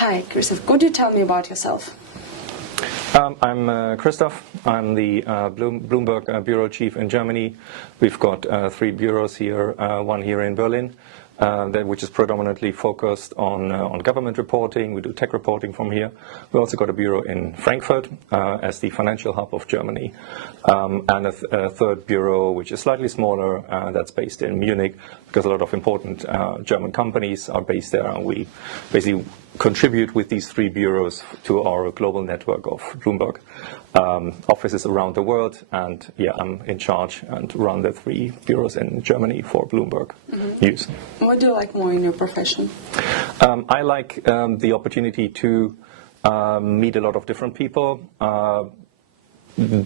Hi, Christoph. Could you tell me about yourself? I'm Christoph. I'm the Bloomberg bureau chief in Germany. We've got 3 bureaus here, one here in Berlin, which is predominantly focused on government reporting. We do tech reporting from here. We also got a bureau in Frankfurt as the financial hub of Germany, and a third bureau, which is slightly smaller, that's based in Munich, because a lot of important German companies are based there, and we basically contribute with these 3 bureaus to our global network of Bloomberg offices around the world. And yeah, I'm in charge and run the 3 bureaus in Germany for Bloomberg News. What do you like more in your profession? I like the opportunity to meet a lot of different people,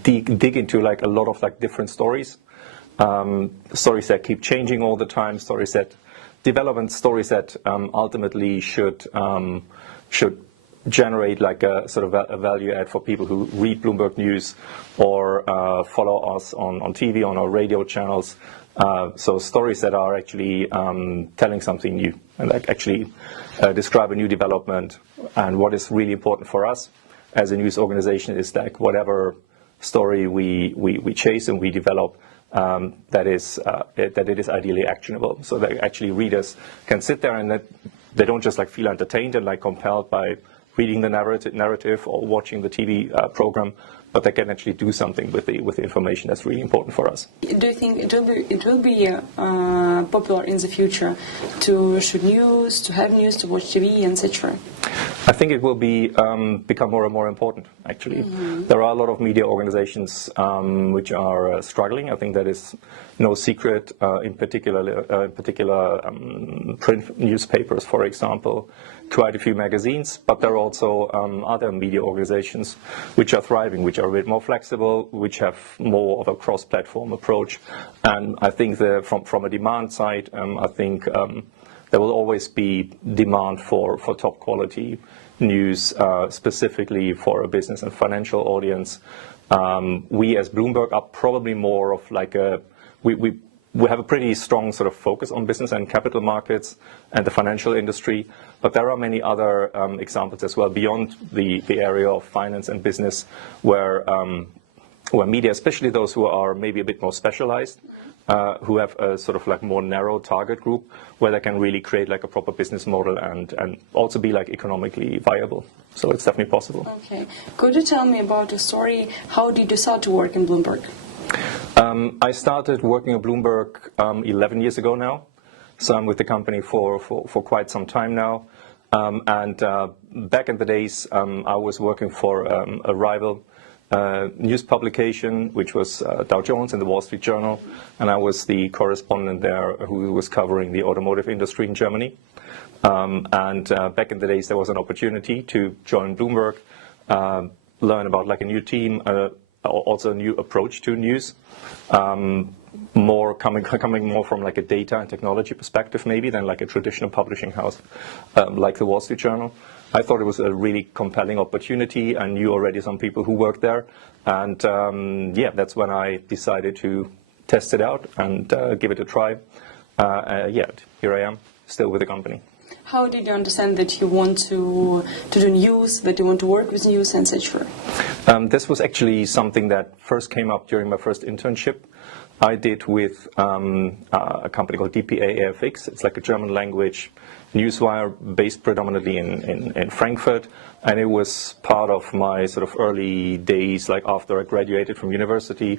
dig into like a lot of like different stories, stories that keep changing all the time, stories that development, stories that ultimately should generate like a sort of a value add for people who read Bloomberg News or follow us on TV, on our radio channels. So stories that are actually telling something new and like actually describe a new development. And what is really important for us as a news organization is like whatever story we chase and we develop, that it is ideally actionable, so that actually readers can sit there and that they don't just like feel entertained and like compelled by reading the narrative or watching the TV program, but they can actually do something with the information. That's really important for us. Do you think it will be popular in the future to shoot news, to have news, to watch TV, etc.? I think it will become more and more important, actually. There are a lot of media organizations which are struggling. I think that is no secret, in particular print newspapers, for example, quite a few magazines, but there are also other media organizations which are thriving, which are a bit more flexible, which have more of a cross-platform approach. And I think from a demand side, I think there will always be demand for top quality news, specifically for a business and financial audience. We as Bloomberg are probably more of like we have a pretty strong sort of focus on business and capital markets and the financial industry, but there are many other examples as well beyond the area of finance and business where media, especially those who are maybe a bit more specialized, who have a sort of like more narrow target group, where they can really create like a proper business model and also be like economically viable. So it's definitely possible. Okay. Could you tell me about your story? How did you start to work in Bloomberg? I started working at Bloomberg 11 years ago now. So I'm with the company for quite some time now. And back in the days, I was working for a rival news publication, which was Dow Jones and the Wall Street Journal, and I was the correspondent there who was covering the automotive industry in Germany. And back in the days, there was an opportunity to join Bloomberg, learn about like a new team, also a new approach to news, coming more from like a data and technology perspective maybe than like a traditional publishing house like the Wall Street Journal. I thought it was a really compelling opportunity. I knew already some people who worked there, and yeah, that's when I decided to test it out and give it a try. Yeah, here I am, still with the company. How did you understand that you want to do news, that you want to work with news, etc.? This was actually something that first came up during my first internship. I did with a company called DPA-AFX. It's like a German language newswire based predominantly in Frankfurt. And it was part of my sort of early days, like after I graduated from university.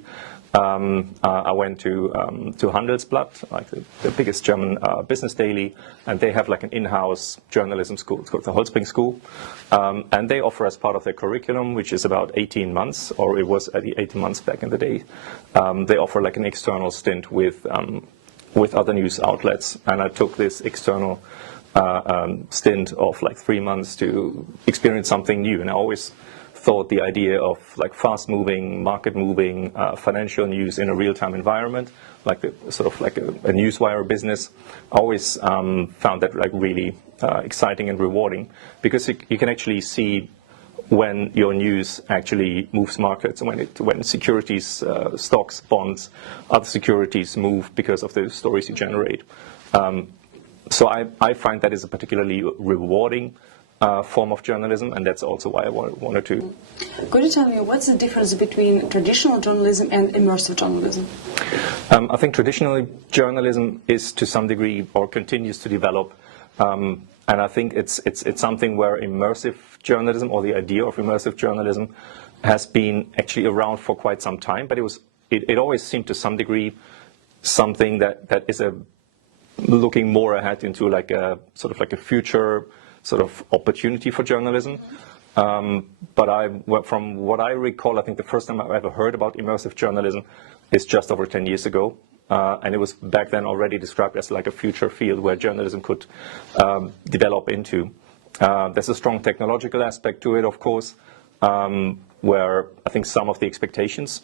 I went to Handelsblatt, like the biggest German business daily, and they have like an in-house journalism school. It's called the Holzbring School, and they offer as part of their curriculum, which is about 18 months, or it was 18 months back in the day. They offer like an external stint with other news outlets, and I took this external stint of like 3 months to experience something new, and I always thought the idea of like fast-moving, market-moving financial news in a real-time environment, like sort of like a newswire business, I always found that like really exciting and rewarding, because you can actually see when your news actually moves markets, when securities, stocks, bonds, other securities move because of the stories you generate. So I find that is a particularly rewarding form of journalism, and that's also why I wanted to. Could you tell me what's the difference between traditional journalism and immersive journalism? I think traditional journalism is to some degree, or continues to develop, and I think it's something where immersive journalism, or the idea of immersive journalism, has been actually around for quite some time, but it always seemed to some degree something that is looking more ahead into like a sort of like a future sort of opportunity for journalism. But from what I recall, I think the first time I ever heard about immersive journalism is just over 10 years ago. And it was back then already described as like a future field where journalism could develop into. There's a strong technological aspect to it, of course, where I think some of the expectations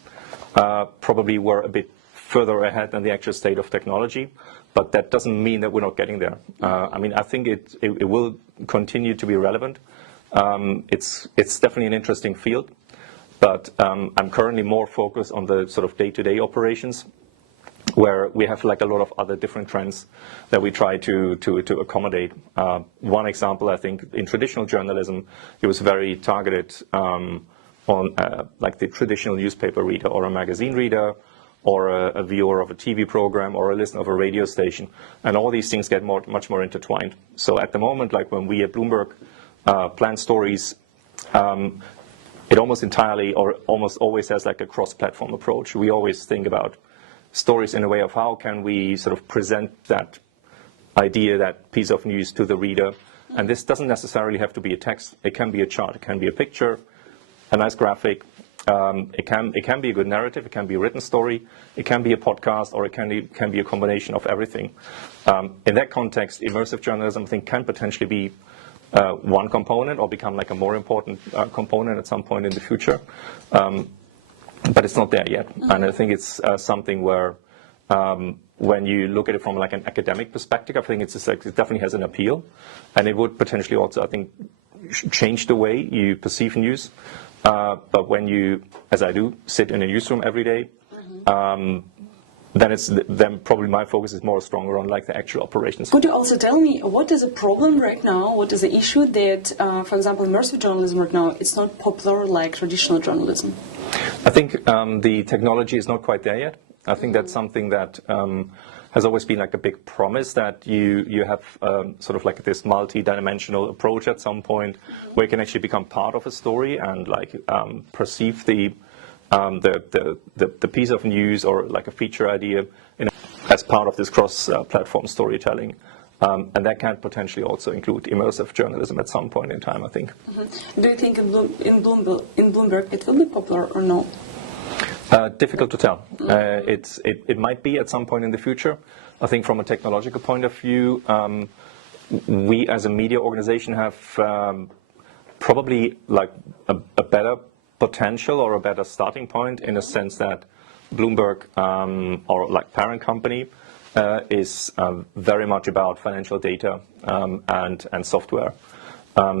probably were a bit further ahead than the actual state of technology, but that doesn't mean that we're not getting there. I mean, I think it will continue to be relevant. It's definitely an interesting field, but I'm currently more focused on the sort of day-to-day operations, where we have like a lot of other different trends that we try to accommodate. One example, I think, in traditional journalism, it was very targeted on like the traditional newspaper reader or a magazine reader, or a viewer of a TV program, or a listener of a radio station. And all these things get much more intertwined. So at the moment, like when we at Bloomberg plan stories, it almost entirely or almost always has like a cross-platform approach. We always think about stories in a way of how can we sort of present that idea, that piece of news to the reader. And this doesn't necessarily have to be a text. It can be a chart, it can be a picture, a nice graphic. It can be a good narrative, it can be a written story, it can be a podcast, or it can be a combination of everything. In that context, immersive journalism, I think, can potentially be one component or become like a more important component at some point in the future. But it's not there yet. And I think it's something where when you look at it from like an academic perspective, I think it definitely has an appeal. And it would potentially also, I think, change the way you perceive news. But when you, as I do, sit in a newsroom every day, then probably my focus is more stronger on like the actual operations. Could you also tell me what is a problem right now? What is the issue that, for example, immersive journalism right now, it's not popular like traditional journalism? I think the technology is not quite there yet. I think that's something that has always been like a big promise, that you have sort of like this multi-dimensional approach at some point where you can actually become part of a story and like perceive the piece of news or like a feature idea as part of this cross-platform storytelling. And that can potentially also include immersive journalism at some point in time, I think. Do you think in Bloomberg it will be popular or no? Difficult to tell. It might be at some point in the future. I think from a technological point of view, we as a media organization have probably like a better potential or a better starting point, in a sense that Bloomberg, or like parent company, is very much about financial data and software.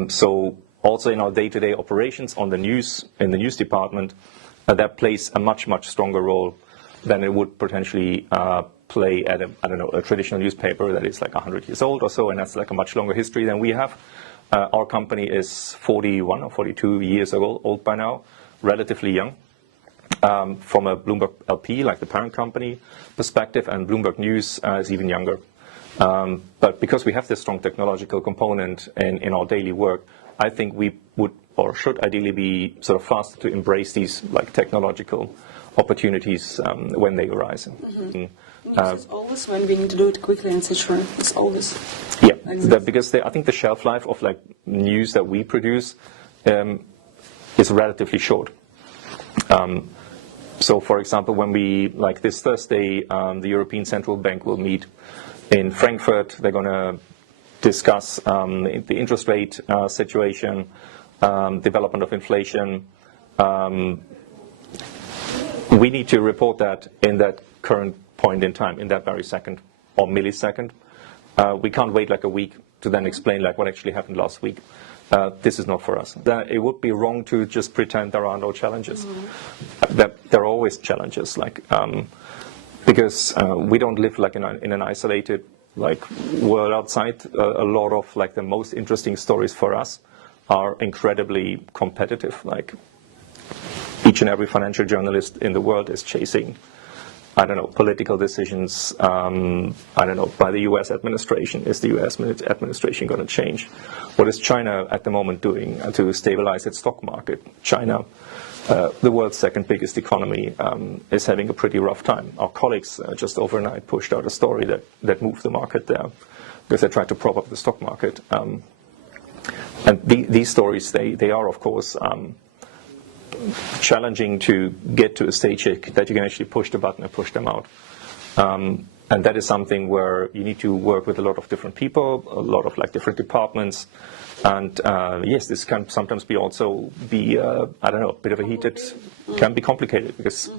So also in our day-to-day operations on the news, in the news department, that plays a much stronger role than it would potentially play at a traditional newspaper that is like 100 years old or so, and that's like a much longer history than we have. Our company is 41 or 42 years old by now, relatively young. From a Bloomberg LP, like the parent company perspective, and Bloomberg News is even younger. But because we have this strong technological component in our daily work, I think we would or should ideally be sort of faster to embrace these like technological opportunities when they arise. News is always when we need to do it quickly, etc. It's always. Yeah, because I think the shelf life of like news that we produce is relatively short. So, for example, when we, like this Thursday, the European Central Bank will meet in Frankfurt. They're going to discuss the interest rate situation, development of inflation. We need to report that in that current point in time, in that very second or millisecond. We can't wait like a week to then explain like what actually happened last week. This is not for us. It would be wrong to just pretend there are no challenges. There are always challenges, like because we don't live like in an isolated like world outside, a lot of like the most interesting stories for us are incredibly competitive. Like each and every financial journalist in the world is chasing, I don't know, political decisions, I don't know, by the US administration. Is the US administration going to change? What is China at the moment doing to stabilize its stock market? China, the world's second biggest economy, is having a pretty rough time. Our colleagues just overnight pushed out a story that moved the market there because they tried to prop up the stock market. And these stories, they are, of course, challenging to get to a stage that you can actually push the button and push them out. And that is something where you need to work with a lot of different people, a lot of like different departments. And yes, this can sometimes be also I don't know, a bit of a heated, can be complicated because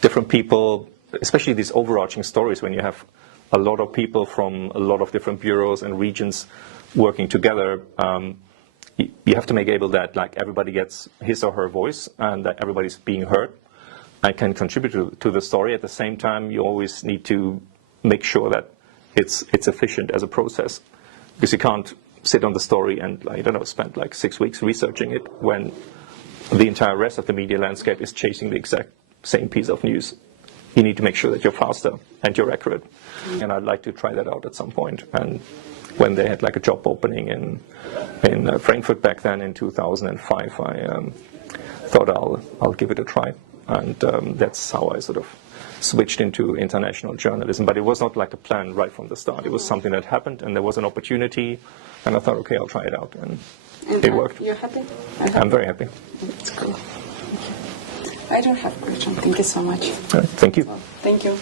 different people, especially these overarching stories when you have a lot of people from a lot of different bureaus and regions working together, you have to make able that like everybody gets his or her voice and that everybody's being heard and can contribute to the story. At the same time, you always need to make sure that it's efficient as a process, because you can't sit on the story and, I don't know, spend like 6 weeks researching it when the entire rest of the media landscape is chasing the exact same piece of news. You need to make sure that you're faster and you're accurate. And I'd like to try that out at some point. And when they had like a job opening in Frankfurt back then in 2005, I thought I'll give it a try. And that's how I sort of switched into international journalism. But it was not like a plan right from the start. It was something that happened, and there was an opportunity, and I thought, okay, I'll try it out. And it worked. You're happy? I'm very happy. That's cool. I don't have a question. Thank you so much. Thank you. Thank you.